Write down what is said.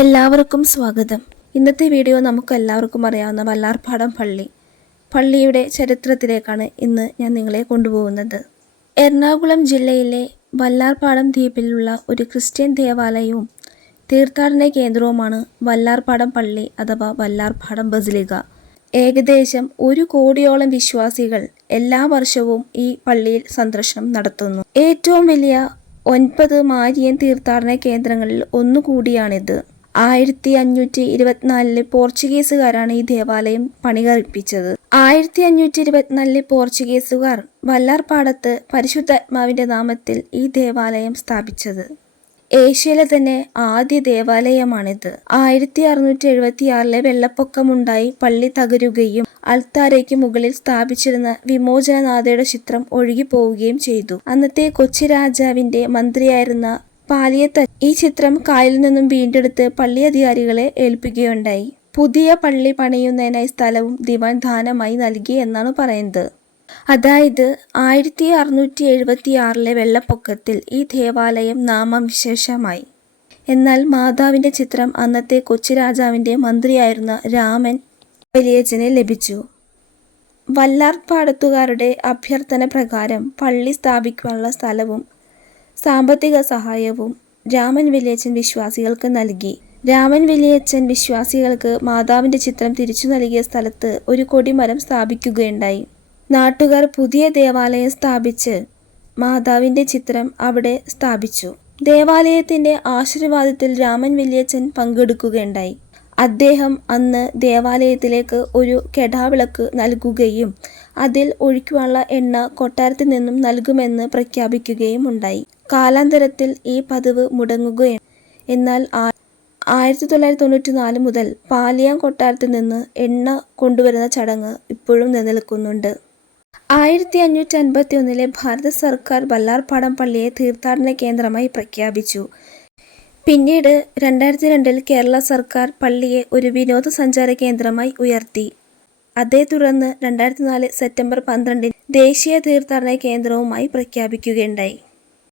എല്ലാവർക്കും സ്വാഗതം. ഇന്നത്തെ വീഡിയോ നമുക്ക് എല്ലാവർക്കും അറിയാവുന്ന വല്ലാർപാടം പള്ളിയുടെ ചരിത്രത്തിലേക്കാണ് ഇന്ന് ഞാൻ നിങ്ങളെ കൊണ്ടുപോകുന്നത്. എറണാകുളം ജില്ലയിലെ വല്ലാർപാടം ദ്വീപിലുള്ള ഒരു ക്രിസ്ത്യൻ ദേവാലയവും തീർത്ഥാടന കേന്ദ്രവുമാണ് വല്ലാർപാടം പള്ളി അഥവാ വല്ലാർപാടം ബസിലിക്ക. ഏകദേശം 1 കോടിയോളം വിശ്വാസികൾ എല്ലാ വർഷവും ഈ പള്ളിയിൽ സന്ദർശനം നടത്തുന്നു. ഏറ്റവും വലിയ 9 മാരിയൻ തീർത്ഥാടന കേന്ദ്രങ്ങളിൽ ഒന്നുകൂടിയാണിത്. 1524 പോർച്ചുഗീസുകാരാണ് ഈ ദേവാലയം പണികഴിപ്പിച്ചത്. 1524 പോർച്ചുഗീസുകാർ വല്ലാർപാടത്ത് പരിശുദ്ധാത്മാവിന്റെ നാമത്തിൽ ഈ ദേവാലയം സ്ഥാപിച്ചത്. ഏഷ്യയിലെ തന്നെ ആദ്യ ദേവാലയമാണിത്. 1676 വെള്ളപ്പൊക്കമുണ്ടായി പള്ളി തകരുകയും അൾത്താരയ്ക്ക് മുകളിൽ സ്ഥാപിച്ചിരുന്ന വിമോചനനാഥയുടെ ചിത്രം ഒഴുകിപ്പോവുകയും ചെയ്തു. അന്നത്തെ കൊച്ചി രാജാവിന്റെ മന്ത്രിയായിരുന്ന പാലിയത്തച്ഛൻ ഈ ചിത്രം കായലിൽ നിന്നും വീണ്ടെടുത്ത് പള്ളി അധികാരികളെ ഏൽപ്പിക്കുകയുണ്ടായി. പുതിയ പള്ളി പണിയുന്നതിനായി സ്ഥലവും ദിവാൻ ദാനമായി നൽകി എന്നാണ് പറയുന്നത്. അതായത് 1676 വെള്ളപ്പൊക്കത്തിൽ ഈ ദേവാലയം നാമവിശേഷമായി. എന്നാൽ മാതാവിന്റെ ചിത്രം അന്നത്തെ കൊച്ചി രാജാവിന്റെ മന്ത്രിയായിരുന്ന രാമൻ വലിയച്ഛന് ലഭിച്ചു. വല്ലാർപാടത്തുകാരുടെ അഭ്യർത്ഥന പ്രകാരം പള്ളി സ്ഥാപിക്കാനുള്ള സ്ഥലവും സാമ്പത്തിക സഹായവും രാമൻ വലിയച്ഛൻ വിശ്വാസികൾക്ക് നൽകി. രാമൻ വലിയച്ഛൻ വിശ്വാസികൾക്ക് മാതാവിന്റെ ചിത്രം തിരിച്ചു നൽകിയ സ്ഥലത്ത് ഒരു കൊടിമരം സ്ഥാപിക്കുകയുണ്ടായി. നാട്ടുകാർ പുതിയ ദേവാലയം സ്ഥാപിച്ച് മാതാവിന്റെ ചിത്രം അവിടെ സ്ഥാപിച്ചു. ദേവാലയത്തിന്റെ ആശീർവാദത്തിൽ രാമൻ വലിയച്ഛൻ പങ്കെടുക്കുകയുണ്ടായി. അദ്ദേഹം അന്ന് ദേവാലയത്തിലേക്ക് ഒരു കെടാവിളക്ക് നൽകുകയും അതിൽ ഒഴിക്കുവാനുള്ള എണ്ണ കൊട്ടാരത്തിൽ നിന്നും നൽകുമെന്ന് പ്രഖ്യാപിക്കുകയും ഉണ്ടായി. കാലാന്തരത്തിൽ ഈ പതിവ് മുടങ്ങുകയാണ്. എന്നാൽ 1994 മുതൽ പാലിയം കൊട്ടാരത്തിൽ നിന്ന് എണ്ണ കൊണ്ടുവരുന്ന ചടങ്ങ് ഇപ്പോഴും നിലനിൽക്കുന്നുണ്ട്. 1551 ഭാരത സർക്കാർ വല്ലാർപാടം പള്ളിയെ തീർത്ഥാടന കേന്ദ്രമായി പ്രഖ്യാപിച്ചു. പിന്നീട് 2002 കേരള സർക്കാർ പള്ളിയെ ഒരു വിനോദസഞ്ചാര കേന്ദ്രമായി ഉയർത്തി. അതേ തുടർന്ന് 2004 സെപ്റ്റംബർ 12 ദേശീയ തീർത്ഥാടന കേന്ദ്രവുമായി പ്രഖ്യാപിക്കുകയുണ്ടായി.